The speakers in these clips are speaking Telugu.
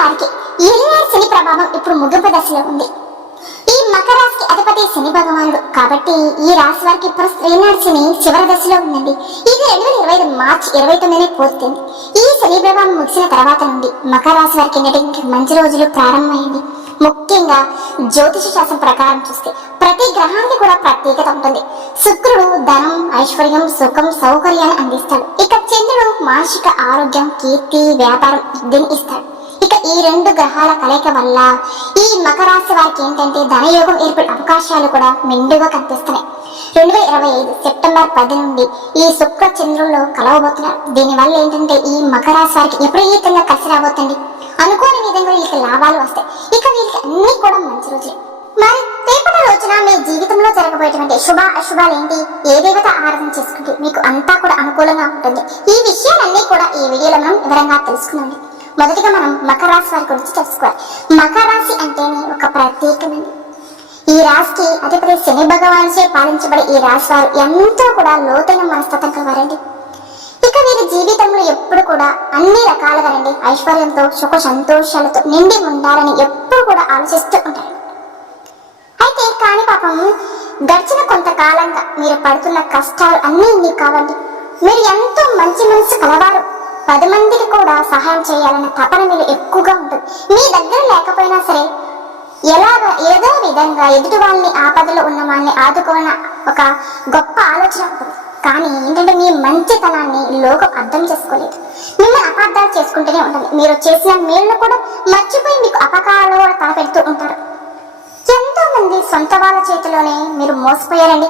వారికి ఏలినాడు శని ప్రభావం ఇప్పుడు ముగింపు దశలో ఉంది. ఈ మకర రాశికి అధిపతి శని భగవానుడు కాబట్టి ఈ రాశి వారికి ఇప్పుడు ఏలినాడు శని చివరి దశలో ఉందండి. ఇది 2025 మార్చి 29 పూర్తయింది. ఈ శని ప్రభావం ముగిసిన తర్వాత నుండి మకర రాశి వారికి ఏంటంటే మంచి రోజులు ప్రారంభమైంది. ముఖ్యంగా జ్యోతిష శాస్త్రం ప్రకారం చూస్తే ప్రతి గ్రహానికి కూడా ప్రత్యేకత ఉంటుంది. శుక్రుడు ధనం, ఐశ్వర్యం, సుఖం, సౌకర్యాన్ని అందిస్తాడు. ఇక చంద్రుడు మానసిక ఆరోగ్యం, కీర్తి, వ్యాపారం దీన్ని ఇస్తాడు. ఇక ఈ రెండు గ్రహాల కలయిక వల్ల ఈ మకర రాశి వారికి ఏంటంటే ధనయోగం ఏర్పడే అవకాశాలు కూడా మెండుగా కనిపిస్తున్నాయి. 2025 సెప్టెంబర్ 10 నుండి ఈ శుక్ర చంద్రుల్లో కలవబోతున్నారు. దీనివల్ల ఏంటంటే ఈ మకర రాశి వారికి విపరీతంగా కలిసి రాబోతుంది. అనుకోని విధంగా వీళ్ళకి లాభాలు వస్తాయి. ఇక వీళ్ళకి అన్ని కూడా మంచి రోజులే. మరి రేపటి రోజున మీ జీవితంలో జరగబోయేటువంటి శుభ అశుభాలు ఏంటి, ఏ దేవత ఆరాధన చేసుకుంటే మీకు అంతా కూడా అనుకూలంగా ఉంటుంది, ఈ విషయాలన్నీ కూడా ఈ వీడియోలో మనం వివరంగా తెలుసుకుందాం. మొదటిగా మనం మకర రాశి వారి గురించి తెలుసుకోవాలి. మకర రాశి అంటేనే ఒక ప్రత్యేకమైనది. ఈ రాశికి అధిపతి శని భగవానుచే పాలించబడే ఈ రాశి వారు ఎంతో కూడా లోతైన మనస్తత్వం కలవారండి. ఇక వీరి జీవితంలో ఎప్పుడు కూడా అన్ని రకాలుగా ఐశ్వర్యంతో సుఖ సంతోషాలతో నిండి ఉండాలని ఎప్పుడు కూడా ఆలోచిస్తూ ఉంటారు. అయితే కాని పాపం గడిచిన కొంతకాలంగా మీరు పడుతున్న కష్టాలు అన్నీ మీకు కావండి. మీరు ఎంతో మంచి మనసు కలవారు. 10 మందికి కూడా సహాయం చేయాలన్న తపన మీరు ఎక్కువగా ఉంటుంది. మీ దగ్గర లేకపోయినా సరే ఏదో విధంగా ఎదుటి వాళ్ళని ఆపదలో ఉన్న వాళ్ళని ఆదుకోవాలన్న ఒక గొప్ప ఆలోచన ఉంటుంది. కానీ ఏంటంటే మీ మంచితనాన్ని లోకం అర్థం చేసుకోలేదు. మిమ్మల్ని అపార్థాలు చేసుకుంటూనే ఉంటుంది. మీరు చేసిన మేలును కూడా మర్చిపోయి మీకు అపకారాలు తలపెడుతూ ఉంటారు. ఎంతో మంది సొంత వాళ్ళ చేతిలోనే మీరు మోసపోయారండి.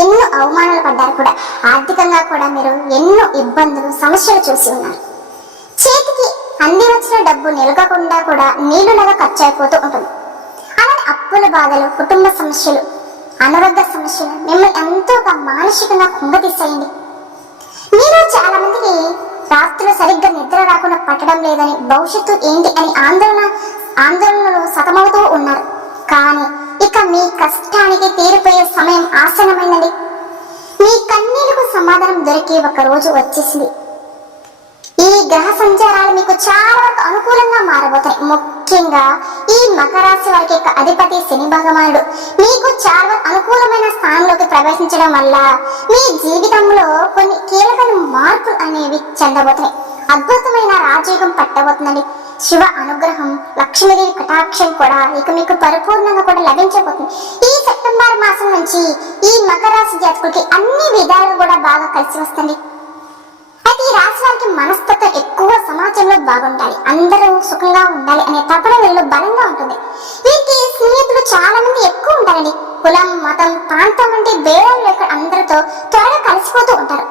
ఎన్నో అవమానాలు పడ్డారు కూడా. ఆర్థికంగా కూడా మీరు ఎన్నో ఇబ్బందులు, సమస్యలు చూసి ఉన్నారు. చేతికి అంది వచ్చిన డబ్బు నిలగకుండా కూడా నీళ్లులాగా ఖర్చు అయిపోతూ ఉంటుంది. అలానే అప్పుల బాధలు, కుటుంబ సమస్యలు, అనారోగ్య సమస్యలు మిమ్మల్ని ఎంతోగా మానసికంగా కుంగతీసాయండి. మీరు చాలా మందికి రాత్రులు సరిగ్గా నిద్ర రాకుండా పట్టడం లేదని, భవిష్యత్తు ఏంటి అని ఆందోళనలు సతమవుతూ ఉన్నారు. కానీ ఇక మీ కష్టానికి తీరిపోయే సమయం ఆసన్నమైందండి. మీ కన్నీళ్లకు సమాధానం దొరికే ఒక రోజు వచ్చేసింది. ఈ గ్రహ సంచారాలు మీకు చాలా వరకు అనుకూలంగా మారబోతాయి. ముఖ్యంగా ఈ మకర రాశి వారికి అధిపతి శని భగవానుడు మీకు చాలా అనుకూలమైన స్థానంలోకి ప్రవేశించడం వల్ల మీ జీవితంలో కొన్ని కీలకమైన మార్పులు అనేవి చెందబోతున్నాయి. అద్భుతమైన రాజయోగం పట్టబోతుందండి. శివ అనుగ్రహం, లక్ష్మీదేవి కటాక్షం కూడా ఇక మీకు పరిపూర్ణంగా కూడా లభించబోతుంది. ఈ సెప్టెంబర్ మాసం నుంచి ఈ మకర రాశి జాతకులకి అన్ని విధాలుగా కూడా బాగా కలిసి వస్తుంది. అయితే ఈ రాశి వారికి మనస్తత్వం ఎక్కువ సమాజంలో బాగుండాలి, అందరూ సుఖంగా ఉండాలి అనే తపన వీళ్ళు బలంగా ఉంటుంది. వీరికి స్నేహితులు చాలా మంది ఎక్కువ ఉంటారండి. కులం, మతం, ప్రాంతం వంటి భేదాలు లేక అందరితో త్వరగా కలిసిపోతూ ఉంటారు.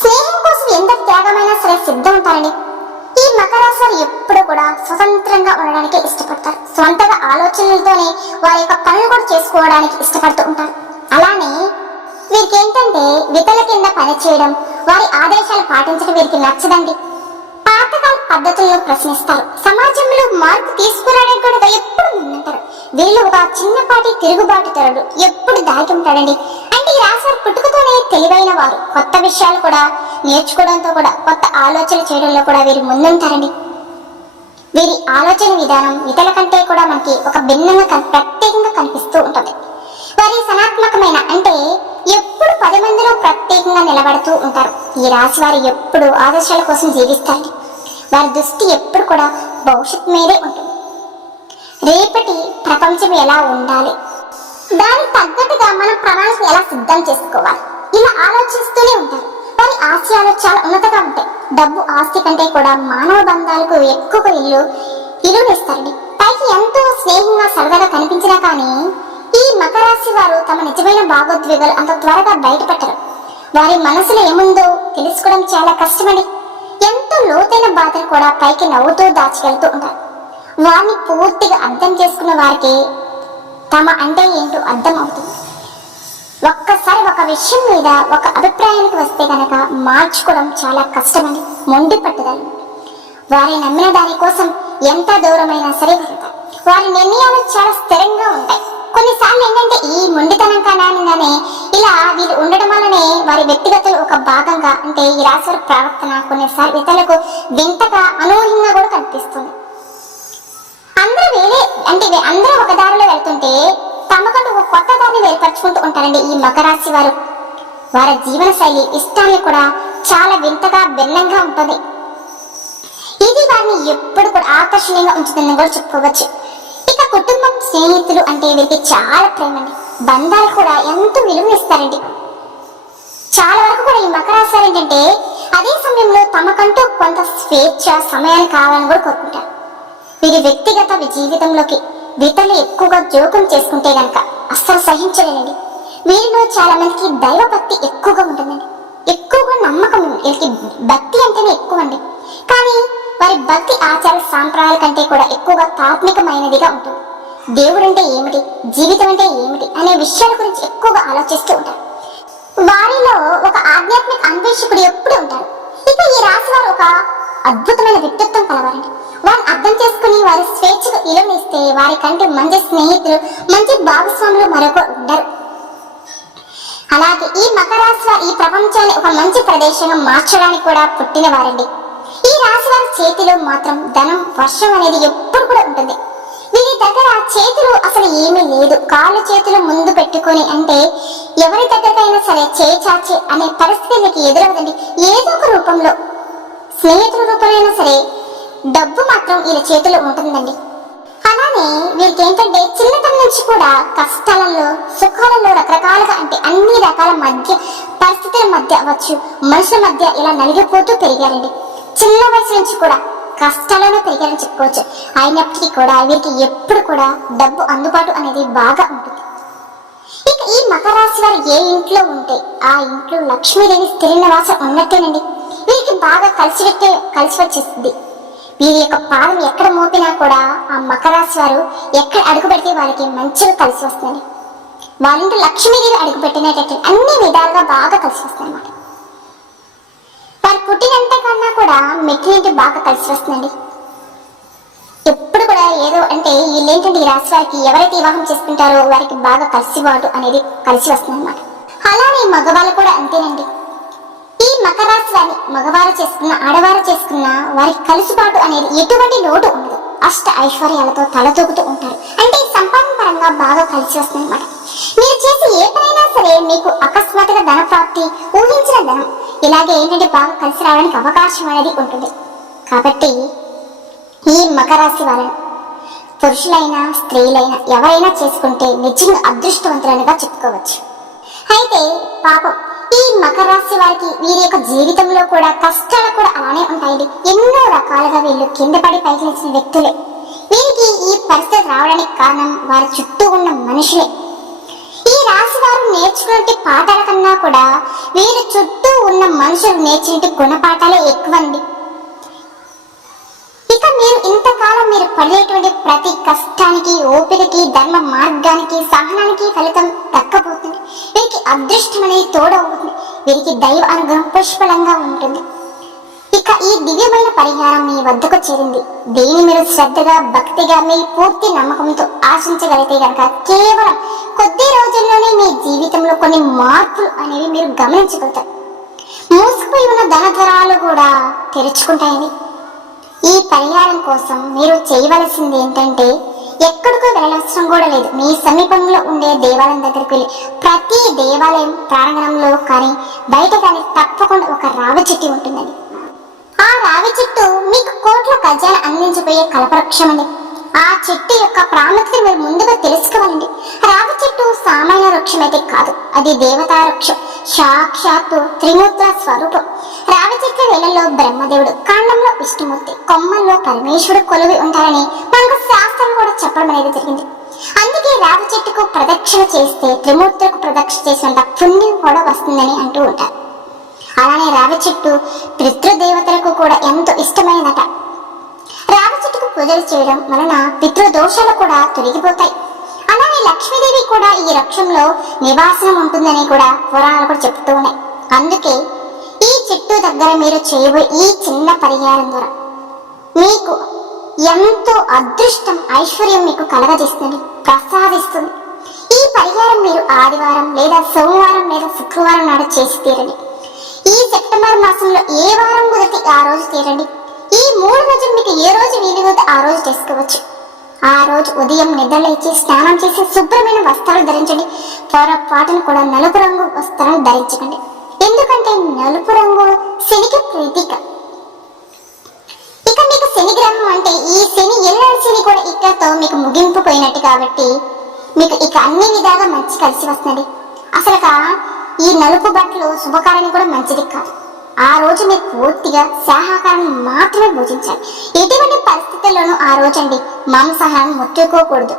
స్నేహం కోసం ఎంత త్యాగమైనా సరే సిద్ధం ఉంటారండి. ఈ మకర రాశి వారు ఎప్పుడు కూడా స్వతంత్రంగా ఉండడానికి ఇష్టపడతారు. స్వంతగా ఆలోచనలతోనే వారి యొక్క పనులు కూడా చేసుకోవడానికి ఇష్టపడుతూ ఉంటారు. అలానే వీరికి ఏంటంటే వితల కింద పనిచేయడం, వారి ఆదేశాలు పాటించడం వీరికి నచ్చదండి. పాతకాల పద్ధతులను ప్రశ్నిస్తారు. సమాజంలో మార్పు తీసుకురావడానికి కూడా ఎప్పుడు ముందుంటారు. వీళ్ళు ఒక చిన్నపాటి తిరుగుబాటుతరుడు, ఎప్పుడు దాగి ఉంటాడండి. అంటే ఈ రాశి వారు పుట్టుకతోనే తెలివైన వారు. కొత్త విషయాలు కూడా నేర్చుకోవడంతో కూడా కొత్త ఆలోచనలు చేయడంలో కూడా వీరు ముందుంటారండి. వీరి ఆలోచన విధానం ఇతరుల కంటే కూడా మనకి ఒక భిన్నంగా ప్రత్యేకంగా కనిపిస్తూ ఉంటుంది. వారి సనాత్మకమైన అంటే ఎప్పుడు 10 మందిలో ప్రత్యేకంగా నిలబడుతూ ఉంటారు. ఈ రాశి వారు ఎప్పుడు ఆదర్శాల కోసం జీవిస్తారు. వారి దృష్టి ఎప్పుడు కూడా భవిష్యత్తు మీదే ఉంటుంది. రేపటి ప్రపంచం ఎలా ఉండాలి, దానికి తగ్గట్టుగా మనం ప్రణాళిక ఎలా సిద్ధం చేసుకోవాలి, ఇలా ఆలోచిస్తూనే ఉంటారు. వారి ఆశయాలు చాలా ఉన్నతగా ఉంటాయి. డబ్బు, ఆస్తి కంటే కూడా మానవ బంధాలకు ఎక్కువ ఇలువనిస్తారండి. పైకి ఎంతో స్నేహంగా సరదాగా కనిపించినా కానీ ఈ మకర రాశి వారు తమ నిజమైన భావోద్వేగాలు అంత త్వరగా బయటపెట్టరు. వారి మనసులో ఏముందో తెలుసుకోవడం చాలా కష్టమండి. ఎంతో లోతైన బాధలు కూడా పైకి నవ్వుతూ దాచికెళ్తూ ఉంటారు. వారిని పూర్తిగా అర్థం చేసుకున్న వారికి తమ అంటే ఏంటో అర్థం అవుతుంది. ఒక్కసారి ఒక విషయం మీద ఒక అభిప్రాయానికి వస్తే కనుక మార్చుకోవడం చాలా కష్టమండి. మొండి పట్టుదల. వారి నమ్మిన దానికోసం ఎంత దూరమైనా సరే వెళ్తారు. వారి నిర్ణయాలు చాలా స్థిరంగా ఉంటాయి. కొన్నిసార్లు ఏంటంటే ఈ మొండితనం కారణంగానే ఇలా వీళ్ళు ఉండడం వల్లనే వారి వ్యక్తిగతలు ఒక భాగంగా అంటే ఈ రాశి వారి ప్రవర్తన కొన్నిసార్లు ఇతరులకు వింతగా అనూహ్యంగా కూడా కనిపిస్తుంది. చేసుకుంటూ ఉంటారండి ఈ మకర రాశి వారు. వారి జీవన శైలి ఇష్టాన్ని కూడా చాలా వింతగా భిన్నంగా ఉంటుంది. ఇది వారిని ఎప్పుడు కూడా ఆకర్షణీయంగా ఉంచుతుందని కూడా చెప్పుకోవచ్చు. ఇక కుటుంబం, స్నేహితులు అంటే వీరికి చాలా ప్రేమ అండి. బంధాలు కూడా ఎంతో విలువనిస్తారండి. చాలా వరకు కూడా ఈ మకర రాశి వారు ఏంటంటే అదే సమయంలో తమకంటూ కొంత స్వేచ్ఛ సమయాన్ని కావాలని కూడా కోరుకుంటారు. వీరి వ్యక్తిగత జీవితంలోకి ఇతరులు ఎక్కువగా జోక్యం చేసుకుంటే గనక అస్సలు సహించలేనండి. వీరిలో చాలా మందికి దైవభక్తి ఎక్కువగా ఉంటుందండి. ఎక్కువగా నమ్మకం, వీరికి భక్తి అంటేనే ఎక్కువ అండి. కానీ వారి భక్తి ఆచార సాంప్రదాయాల కంటే కూడా ఎక్కువగా తాత్వికమైనదిగా ఉంటుంది. దేవుడు అంటే ఏమిటి, జీవితం అంటే ఏమిటి అనే విషయాల గురించి ఎక్కువగా ఆలోచిస్తూ ఉంటారు. వారిలో ఒక ఆధ్యాత్మిక అన్వేషకుడు ఎప్పుడు ఉంటారు. ఇక ఈ రాశి వారు ఒక అద్భుతమైన వ్యక్తిత్వం కలవారండి. వారిని అర్థం చేసుకుని వారి స్వేచ్ఛకు ఇలువనిస్తే వారి కంటే మంచి స్నేహితులు, మంచి భాగస్వాములు మరొకరు ఉండరు. అలాగే ఈ మకర రాశి వారు ఈ ప్రపంచాన్ని ఒక మంచి ప్రదేశంగా మార్చడానికి కూడా పుట్టిన వారండి. ఈ రాశి వారి చేతిలో మాత్రం ధనం, వర్షం అనేది ఎప్పుడు కూడా ఉంటుంది. వీరి దగ్గర చేతులు అసలు ఏమీ లేదు. కాళ్ళు చేతులు ముందు పెట్టుకొని అంటే ఎవరి దగ్గరకైనా సరే చేచాచే అనే పరిస్థితి మీకు ఎదురవదండి. ఏదో ఒక రూపంలో, స్నేహితుల రూపంలో సరే డబ్బు మాత్రం వీళ్ళ చేతిలో ఉంటుందండి. అలానే వీరికి ఏంటంటే చిన్నతనం నుంచి కూడా కష్టాలలో, సుఖాలలో రకరకాలుగా అంటే అన్ని రకాల మధ్య పరిస్థితుల మధ్య అవ్వచ్చు, మనుషుల మధ్య ఇలా నలిగిపోతూ పెరిగారండి. చిన్న వయసు నుంచి కూడా కష్టాలను పెరిగారని చెప్పుకోవచ్చు. అయినప్పటికీ కూడా వీరికి ఎప్పుడు కూడా డబ్బు అందుబాటు అనేది బాగా ఉంటుంది. ఇక ఈ మకర రాశి వారు ఏ ఇంట్లో ఉంటే ఆ ఇంట్లో లక్ష్మీదేవి స్థిర నివాసం ఉన్నట్టేనండి. వీరికి బాగా కలిసి వచ్చేస్తుంది. వీరి యొక్క పాదం ఎక్కడ మోపినా కూడా ఆ మకర రాశి వారు ఎక్కడ అడుగు పెడితే వారికి మంచిగా కలిసి వస్తుంది. వాళ్ళింటి లక్ష్మీదేవి అడుగు పెట్టినట్టు అన్ని విధాలుగా బాగా కలిసి వస్తుంది అన్నమాట. వారు పుట్టినంత కన్నా కూడా మెట్టినింటి బాగా కలిసి వస్తుందండి. ఎప్పుడు కూడా ఏదో అంటే వీళ్ళేంటంటే ఈ రాశి వారికి ఎవరైతే వివాహం చేసుకుంటారో వారికి బాగా కలిసిబాటు అనేది కలిసి వస్తుంది అన్నమాట. అలానే మగవాళ్ళు కూడా అంతేనండి. ఈ మకర రాశి వారిని మగవారు చేసుకున్న, ఆడవారు చేసుకున్న వారికి కలిసిబాటు అనేది ఎటువంటి లోటు ఉండదు. అష్ట ఐశ్వర్యాలతో తలతూగుతూ ఉంటారు. అంటే సంపాదన పరంగా బాగా కలిసి వస్తుంది అన్నమాట. మీరు చేసి ఏ పనైనా సరే మీకు అకస్మాత్తుగా ధన ప్రాప్తి, ఊహించిన ధనం ఇలాగే ఏంటంటే బాగా కలిసి రావడానికి అవకాశం అనేది ఉంటుంది. కాబట్టి ఈ మకర రాశి వారిని పురుషులైనా స్త్రీలైనా ఎవరైనా చేసుకుంటే నిజంగా అదృష్టవంతులనిగా చెప్పుకోవచ్చు. అయితే పాపం ఈ మకర రాశి వారికి వీరి యొక్క జీవితంలో కూడా కష్టాలు కూడా అలానే ఉంటాయండి. ఎన్నో రకాలుగా వీళ్ళు కింద పడి పైకి లేచిన వ్యక్తులే. వీరికి ఈ పరిస్థితి రావడానికి కారణం వారి చుట్టూ ఉన్న మనుషులే. ఈ రాశి వారు నేర్చుకునే పాఠాల కన్నా కూడా వీరి చుట్టూ ఉన్న మనుషులు నేర్చిన గుణపాఠాలే ఎక్కువండి. ఇక మీరు ఇంతకాలం మీరు పడేటువంటి ప్రతి కష్టానికి, ఓపికకి, ధర్మ మార్గానికి, సహనానికి ఫలితం దక్కబోతుంది. వీరికి అదృష్టం అనేది తోడవుతుంది. వీరికి దైవ అనుగ్రహం పుష్కలంగా ఉంటుంది. ఇక ఈ దివ్యమైన పరిహారం మీ వద్దకు చేరింది. దీన్ని మీరు శ్రద్ధగా, భక్తిగా, మీ పూర్తి నమ్మకంతో ఆశించగలిగితే కనుక కేవలం కొద్ది రోజుల్లోనే మీ జీవితంలో కొన్ని మార్పులు అనేవి మీరు గమనించగలుగుతారు. మూసుకుపోయి ఉన్న ధనద్వారాలు కూడా తెరుచుకుంటాయని. ఈ పరిహారం కోసం మీరు చేయవలసింది ఏంటంటే ఎక్కడికో వెళ్ళవలసిన కూడా లేదు. మీ సమీపంలో ఉండే దేవాలయం దగ్గరికి వెళ్ళి ప్రతి దేవాలయం ప్రాంగణంలో కానీ బయట కానీ తప్పకుండా ఒక రావి చెట్టు ఉంటుందండి. ఆ రావి చెట్టు మీకు కోట్ల ఖజానా అందించబోయే కల్పవృక్షం అండి. ఆ చెట్టు యొక్క ప్రాముఖ్యత మీరు ముందుగా తెలుసుకోవాలండి. రావి చెట్టు సామాన్య వృక్షం అయితే కాదు, అది దేవతా వృక్షం, సాక్షాత్తు త్రిమూర్తుల స్వరూపం. రావి చెట్ల వేళల్లో బ్రహ్మదేవుడు, కాండంలో విష్ణుమూర్తి, కొమ్మల్లో పరమేశ్వరుడు కొలువి ఉంటారని మనకు శాస్త్రం కూడా చెప్పడం అనేది జరిగింది. అందుకే రావి చెట్టుకు ప్రదక్షిణ చేస్తే త్రిమూర్తులకు ప్రదక్షిణ చేసినంత పుణ్యం కూడా వస్తుందని అంటూ ఉంటారు. అలానే రావి చెట్టు పితృదేవతలకు కూడా ఎంతో ఇష్టమైనదట. రావి చెట్టుకు పూజలు చేయడం వలన పితృదోషాలు కూడా తొలగిపోతాయి. అలానే లక్ష్మీదేవి కూడా ఈ వృక్షంలో నివాసనం ఉంటుందని కూడా పురాణాలు కూడా చెప్తూ ఉన్నాయి. అందుకే ఈ చెట్టు దగ్గర మీరు చేయబోయే ఈ చిన్న పరిహారం ద్వారా మీకు ఎంతో అదృష్టం, ఐశ్వర్యం మీకు కలగజేస్తుంది, ప్రసాదిస్తుంది. ఈ పరిహారం మీరు ఆదివారం లేదా సోమవారం లేదా శుక్రవారం నాడు చేసి తీరండి. ఈ సెప్టెంబర్ మాసంలో ఏ వారం కుదిరితే ఆ రోజు తీరండి. ఈ 3 రోజులు మీకు ఏ రోజు వీలుగా ఆ రోజు చేసుకోవచ్చు. ఆ రోజు ఉదయం నిద్రలేచి స్నానం చేసి శుభ్రమైన వస్త్రాలు ధరించండి. పొరపాటును కూడా నలుపు రంగు వస్త్రాలు ధరించకండి. ఎందుకంటే నలుపు రంగు శనికి ప్రతీక. ఇక మీకు శని గ్రహం అంటే ఈ శని ఎల్లడి శని కూడా ఇక్కడతో మీకు ముగింపు పోయినట్టు కాబట్టి మీకు ఇక అన్ని విధాలుగా మంచి కలిసి వస్తుంది. అసలు ఈ నలుపు బట్టలు శుభకార్యానికి కూడా మంచిది కాదు. ఆ రోజు మీరు పూర్తిగా శాకాహారం మాత్రమే భోజించాలి. ఎటువంటి పరిస్థితుల్లోనూ ఆ రోజండి మాంసాహారం ముట్టుకోకూడదు.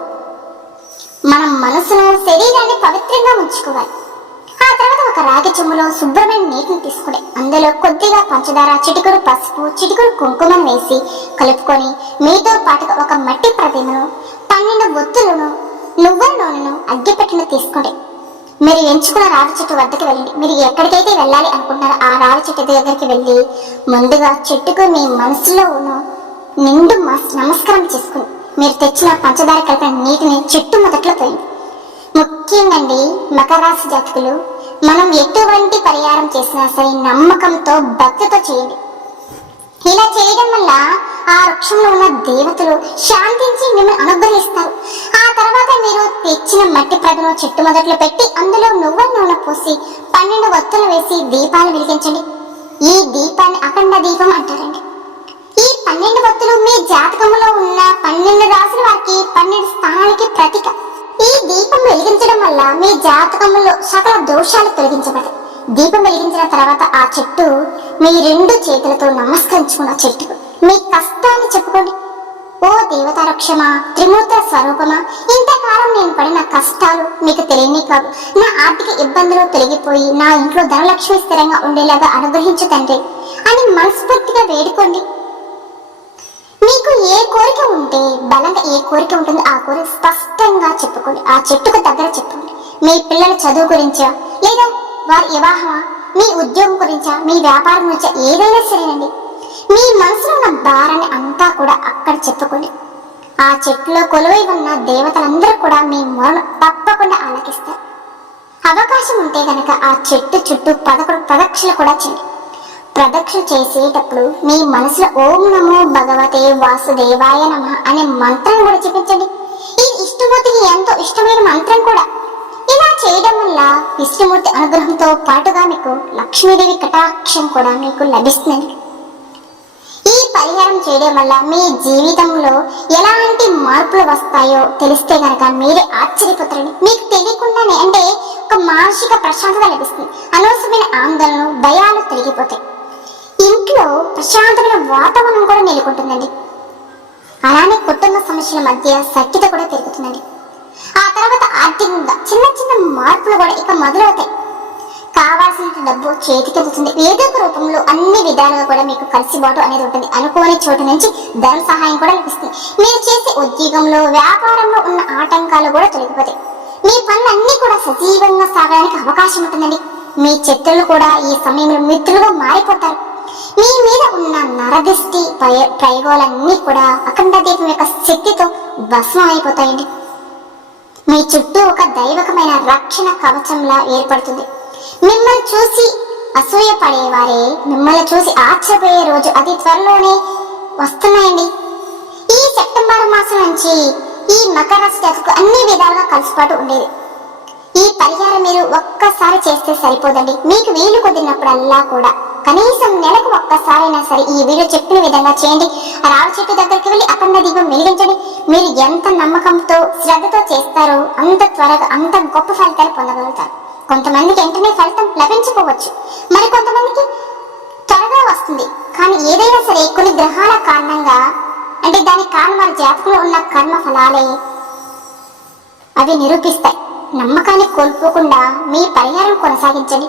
మనం మనసును శరీరాన్ని పవిత్రంగా ఉంచుకోవాలి. ఆ తర్వాత ఒక రాగి చెంబులో శుభ్రమైన నీటిని తీసుకుని అందులో కొద్దిగా పంచదార, చిటికెడు పసుపు, చిటికెడు కుంకుమను వేసి కలుపుకొని మీతో పాటుగా ఒక మట్టి ప్రతిమను, 12 ఒత్తులను, నువ్వుల నూనెను అగ్గిపెట్టిన తీసుకోండి. మీరు ఎంచుకున్న రావి చెట్టు వద్దకు వెళ్ళండి. మీరు ఎక్కడికైతే వెళ్ళాలి అనుకుంటున్నారో ఆ రావి చెట్టు దగ్గరికి వెళ్ళి ముందుగా చెట్టుకు మీ మనసులో నిండు నమస్కారం చేసుకుని మీరు తెచ్చిన పంచదార కలిపిన నీటిని చెట్టు మొదట్లో పోయింది. ముఖ్యంగా మకర రాశి జాతకులు మనం ఎటువంటి పరిహారం చేసినా సరే నమ్మకంతో, భక్తితో చేయండి. ఇలా చేయడం వల్ల ఆ వృక్షంలో ఉన్న దేవతలు శాంతించి మిమ్మల్ని అనుగ్రహిస్తారు. ఆ తర్వాత మీరు తెచ్చిన మట్టి ప్రదను చెట్టు మొదట్లో పెట్టి అందులో నువ్వుల నూనె పోసి 12 ఒత్తులు వేసి దీపాలు వెలిగించండి. ఈ దీపాన్ని అఖండ దీపం అంటారండి. ఈ 12 ఒత్తులు మీ జాతకంలో ఉన్న 12 రాశుల వారికి 12 స్థానాలకి ప్రతీక. ఈ దీపం వెలిగించడం వల్ల మీ జాతకంలో సకల దోషాలు తొలగించబడతాయి. దీపం వెలిగించిన తర్వాత ఆ చెట్టు మీ 2 చేతులతో నమస్కరించుకున్న చెట్టుకు మీ కష్టాన్ని చెప్పుకోండి. ఓ దేవతా రక్షమా, త్రిమూర్త స్వరూపమా, ఇంతకాలం నేను పడిన కష్టాలు మీకు తెలియని కాదు. నా ఆర్థిక ఇబ్బందులు తొలగిపోయి నా ఇంట్లో ధనలక్ష్మి స్థిరంగా ఉండేలాగా అనుగ్రహించు తండ్రి అని మనస్ఫూర్తిగా వేడుకోండి. మీకు ఏ కోరిక ఉంటే బలంగా ఏ కోరిక ఉంటుందో ఆ కోరిక స్పష్టంగా చెప్పుకోండి. ఆ చెట్టుకు దగ్గర చెప్పుకోండి. మీ పిల్లల చదువు గురించా, లేదా వారి వివాహమా, మీ ఉద్యోగం గురించా, మీ వ్యాపారం గురించా, ఏదైనా సరేనండి, మీ మనసులో ఉన్న భారాన్ని అంతా కూడా అక్కడ చెప్పుకోండి. ఆ చెట్టులో కొలువై ఉన్న దేవతలందరూ కూడా మీ మొరను తప్పకుండా ఆలకిస్తారు. అవకాశం ఉంటే గనక ఆ చెట్టు చుట్టూ 11 ప్రదక్షిణలు కూడా చేయండి. ప్రదక్షిణ చేసేటప్పుడు మీ మనసులో ఓం నమో భగవతే వాసుదేవాయ నమః అనే మంత్రం కూడా జపించండి. ఇది విష్ణుమూర్తికి ఎంతో ఇష్టమైన మంత్రం కూడా. ఇలా చేయడం వల్ల విష్ణుమూర్తి అనుగ్రహంతో పాటుగా మీకు లక్ష్మీదేవి కటాక్షం కూడా మీకు లభిస్తుంది. ఈ పరిహారం చేయడం వల్ల మీ జీవితంలో ఎలాంటి మార్పులు వస్తాయో తెలిస్తే గనక మీరే ఆశ్చర్యపోతారండి. మీకు తెలియకుండానే అంటే ఒక మానసిక ప్రశాంతత లభిస్తుంది. అనవసరమైన ఆందోళనలు, భయాలు తొలగిపోతాయి. ఇంట్లో ప్రశాంతమైన వాతావరణం కూడా నెలకొంటుందండి. అలానే కుటుంబ సమస్యల మధ్య సఖ్యత కూడా పెరుగుతుందండి. ఆ తర్వాత ఆర్థికంగా చిన్న చిన్న మార్పులు కూడా ఇక మొదలవుతాయి. కావాల్సిన డబ్బు చేతికి అందుతుంది. ఏదో ఒక రూపంలో అన్ని విధాలుగా కూడా మీకు కలిసిబాటు అనేది ఉంటుంది. అనుకోని చోటు నుంచి ధన సహాయం కూడా లభిస్తుంది. మీరు చేసే ఉద్యోగంలో, వ్యాపారంలో ఉన్న ఆటంకాలు కూడా తొలగిపోతాయి. మీ పనులన్నీ కూడా సజీవంగా సాగడానికి అవకాశం ఉంటుందండి. మీ శత్రువులు కూడా ఈ సమయంలో మిత్రులుగా మారిపోతారు. మీ మీద ఉన్న నరదిష్టి ప్రయోగాలన్నీ కూడా అఖండ దీపం యొక్క శక్తితో భస్మం అయిపోతాయండి. మీ చుట్టూ ఒక దైవకమైన రక్షణ కవచంలా ఏర్పడుతుంది. మిమ్మల్ని చూసి అసూయ పడేవారే మిమ్మల్ని చూసి ఆశ్చర్యపోయే రోజు అతి త్వరలోనే వస్తున్నాయండి. ఈ సెప్టెంబర్ మాసం నుంచి ఈ మకర రాశి జాతకు అన్ని విధాలుగా కలిసిపాటు ఉండేది. ఈ పరిహారం మీరు ఒక్కసారి చేస్తే సరిపోదండి. మీకు వీలు కుదిరినప్పుడల్లా కూడా కనీసం నెలకు ఒక్కసారైనా సరే ఈ వీడియో చెప్పిన విధంగా చేయండి. రావి చెట్టు దగ్గరికి వెళ్ళి అఖండ దీపం వెలిగించండి. మీరు ఎంత నమ్మకంతో, శ్రద్ధతో చేస్తారో అంత త్వరగా, అంత గొప్ప ఫలితాలు పొందగలుగుతారు. కొంతమందికి వెంటనే ఫలితం లభించకపోవచ్చు, మరి కొంతమందికి త్వరగా వస్తుంది. కానీ ఏదైనా సరే కొన్ని గ్రహాల కారణంగా, అంటే దానికి కారణం వారి జాతకంలో ఉన్న కర్మ ఫలాలే అవి నిరూపిస్తాయి. నమ్మకాన్ని కోల్పోకుండా మీ పరిహారం కొనసాగించండి.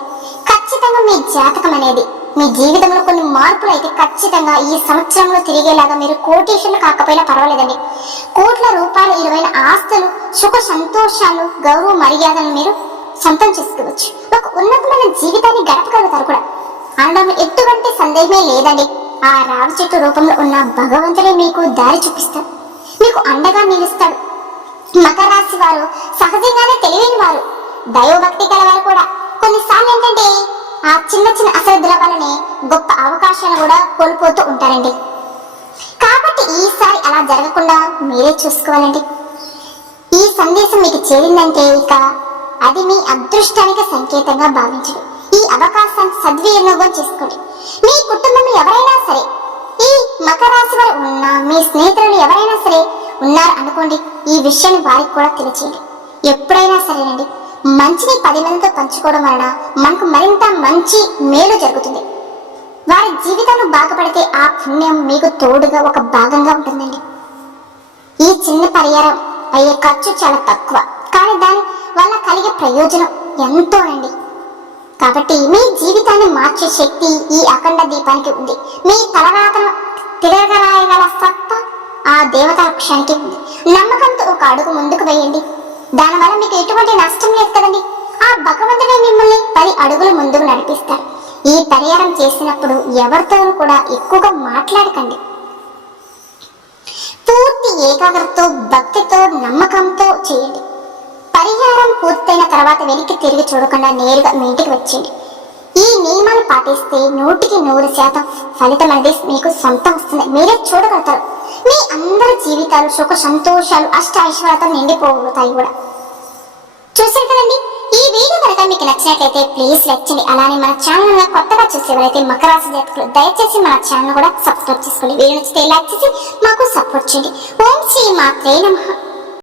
ఖచ్చితంగా మీ జాతకం అనేది మీ జీవితంలో కొన్ని మార్పులు అయితే ఖచ్చితంగా ఈ సంవత్సరంలో తిరిగేలాగా మీరు కోటీశ్వరులు కాకపోయినా పర్వాలేదండి. కోట్ల రూపాయల విలువైన ఆస్తులు, సుఖ సంతోషాలు, గౌరవ మర్యాదలను మీరు సొంతం చేసుకోవచ్చు. ఒక ఉన్నతమైన జీవితాన్ని గడపగలుగుతారు కూడా అనడంలో ఎటువంటి సందేహమే లేదండి. ఆ రావి చెట్టు రూపంలో ఉన్న భగవంతుడే మీకు దారి చూపిస్తాడు, మీకు అండగా నిలుస్తాడు. మకర రాశి వారు సహజంగానే తెలివైన వారు, దైవభక్తి గలవారు కూడా. కొన్నిసార్లు ఏంటంటే ఆ చిన్న చిన్న అశ్రద్ధల వల్లనే గొప్ప అవకాశాలు కూడా కోల్పోతూ ఉంటారండి. కాబట్టి ఈసారి అలా జరగకుండా మీరే చూసుకోవాలండి. ఈ సందేశం మీకు చేరిందంటే ఇక అది మీ అదృష్టానికి సంకేతంగా భావించండి. ఈ అవకాశాన్ని సద్వినియోగం చేసుకోండి. మీ కుటుంబంలో ఎవరైనా సరే ఈ మకర రాశి వారు ఉన్నా, మీ స్నేహితులు ఎవరైనా సరే ఉన్నారు అనుకోండి, ఈ విషయాన్ని వారికి కూడా తెలియచేయండి. ఎప్పుడైనా సరేనండి, మంచిని 10 మందితో పంచుకోవడం వలన మనకు మరింత మంచి మేలు జరుగుతుంది. వారి జీవితాలు బాగుపడితే ఆ పుణ్యం మీకు తోడుగా ఒక భాగంగా ఉంటుందండి. ఈ చిన్న పరిహారం అయ్యే ఖర్చు చాలా తక్కువ, కానీ దాని వల్ల కలిగే ప్రయోజనం ఎంతోనండి. కాబట్టి మీ జీవితాన్ని మార్చే శక్తి ఈ అఖండ దీపానికి ఉంది. మీ తలరాతను తిరగరాయగల సత్తా ఆ దేవతా వృక్షానికి ఉంది. నమ్మకంతో ఒక అడుగు ముందుకు వేయండి. దానివల్ల మీకు ఎటువంటి నష్టం లేదు కదండి. ఆ భగవంతుడే మిమ్మల్ని 10 అడుగులు ముందుకు నడిపిస్తారు. ఈ పరిహారం చేసినప్పుడు ఎవరితో కూడా ఎక్కువగా మాట్లాడకండి. పూర్తి ఏకాగ్రతతో, భక్తితో, నమ్మకంతో చేయండి. పరిహారం పూర్తయిన తర్వాత వెనక్కి తిరిగి చూడకుండా నేరుగా మీ ఇంటికి వచ్చేయండి. ఈ నియమాలు పాటిస్తే 100% ఫలితం అనేది మీకు సొంతం వస్తుంది. మీరే చూడగలుగుతారు. మీ అందరి జీవితాలు సుఖ సంతోషాలు అష్ట ఐశ్వర్యాలతో నిండిపోతాయి కూడా. చూసారు కదండి. ఈ వీడియో కనుక మీకు నచ్చినట్లయితే ప్లీజ్ లైక్ చేయండి. అలానే మన ఛానల్ కొత్తగా చూసేవారైతే మకర రాశి జాతకులు దయచేసి మన ఛానల్ కూడా సబ్స్క్రైబ్ చేసుకోండి. వీడియో నచ్చితే లైక్ చేసి మాకు సపోర్ట్ చేయండి. ఓం శ్రీ మాత్రే నమః.